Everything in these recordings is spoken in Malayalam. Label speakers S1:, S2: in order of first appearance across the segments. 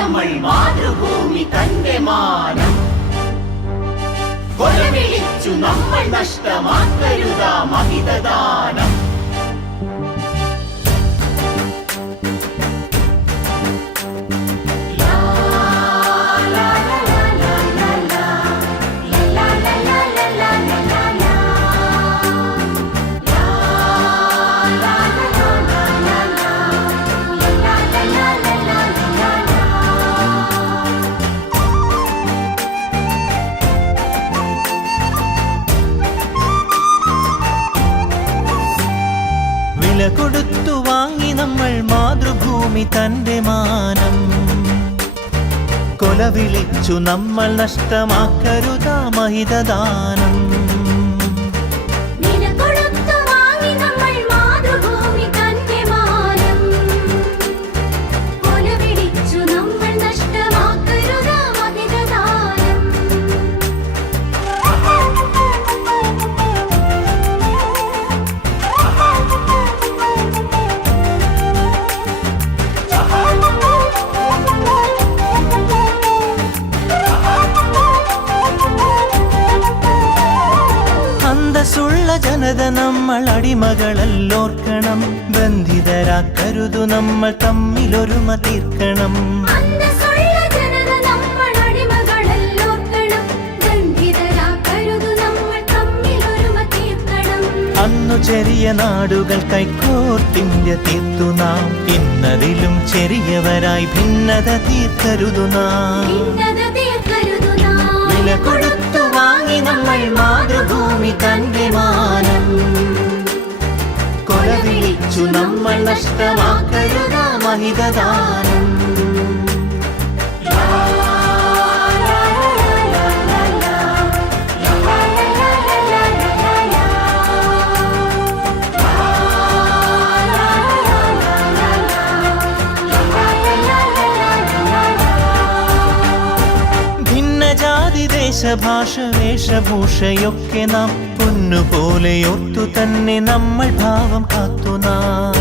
S1: നമ്മൾ
S2: മാതൃഭൂമി തന്റെ മാനം. കൊലവിളിച്ചു നമ്മൾ നഷ്ടമാക്കരുതാ മഹിതദാനം.
S3: മാതൃഭൂമി തന്റെ മാനം. കൊല വിളിച്ചു നമ്മൾ നഷ്ടമാക്കരുതാ മഹിതദാനം.
S2: അന്തസ്സുള്ള ജനത നമ്മൾ അടിമകളല്ലോർക്കണം. ബന്ധിതരാക്കരുതു നമ്മൾ തമ്മിലൊരുമ തീർക്കണം. അന്നു ചെറിയ നാടുകൾ കൈക്കോർത്തിന്റെ തീർത്തു നാം. ഇന്നതിലും ചെറിയവരായി ഭിന്നത തീർക്കരുതു നാം. വില കൊടുത്തു വാങ്ങി നമ്മൾ മാതൃഭൂമി തന്റെ മാനം. കൊല വിളിച്ചു നമ്മൾ നഷ്ടമാക്കരുത മഹിതദാനം. ദേശഭാഷ വേഷഭൂഷയൊക്കെ നാം പൊന്നുപോലെ ഓർത്തു തന്നെ നമ്മൾ ഭാവം കാത്തു നാം.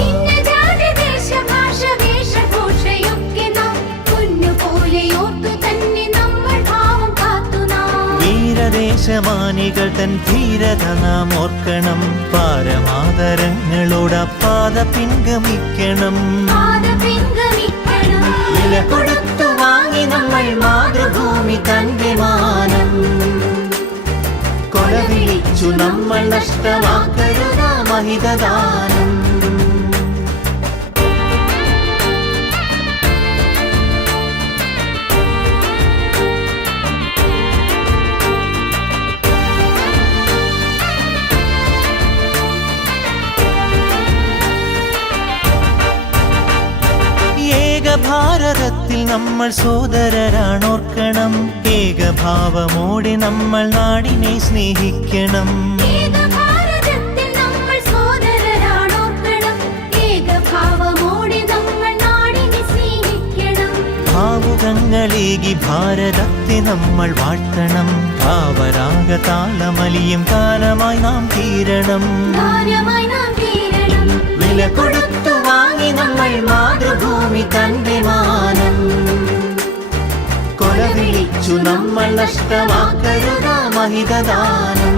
S3: കാത്തു
S2: വീരദേശമാനികൾ തൻ ധീരത നാം ഓർക്കണം. പാരമാതരങ്ങളോട് പാത പിൻഗമിക്കണം. വില കൊടുത്തു വാങ്ങി നമ്മൾ മാതൃഭൂമി തന്റെ മാനം വിളിച്ചു നമ്മൾ നഷ്ടമാക്കരുതാ മഹിതദാനം ഏക ഭാരതത്തിൽ നമ്മൾ സോദരരാണോർക്കണം ഏകഭാവമോടെ നമ്മൾ നാടിനെ സ്നേഹിക്കണം
S3: ഏകഭാരതത്തിൽ നമ്മൾ സോദരരാണോർക്കണം. ഏകഭാവമോടെ നമ്മൾ നാടിനെ സ്നേഹിക്കണം.
S2: ഭാവുകങ്ങളേകി ഭാരതത്തെ നമ്മൾ വാഴ്ത്തണം ഭാവരാഗ താളമലിയും കാലമായി നാം തീരണം
S3: ഗാനമായി നാം തീരണം.
S2: വില കൊടുത്തു വാങ്ങി നമ്മൾ മാതൃഭൂമി തന്റെ മാനം കൊല വിളിച്ചു നമ്മൾ നഷ്ടമാക്കരുതാ മഹിതദാനം.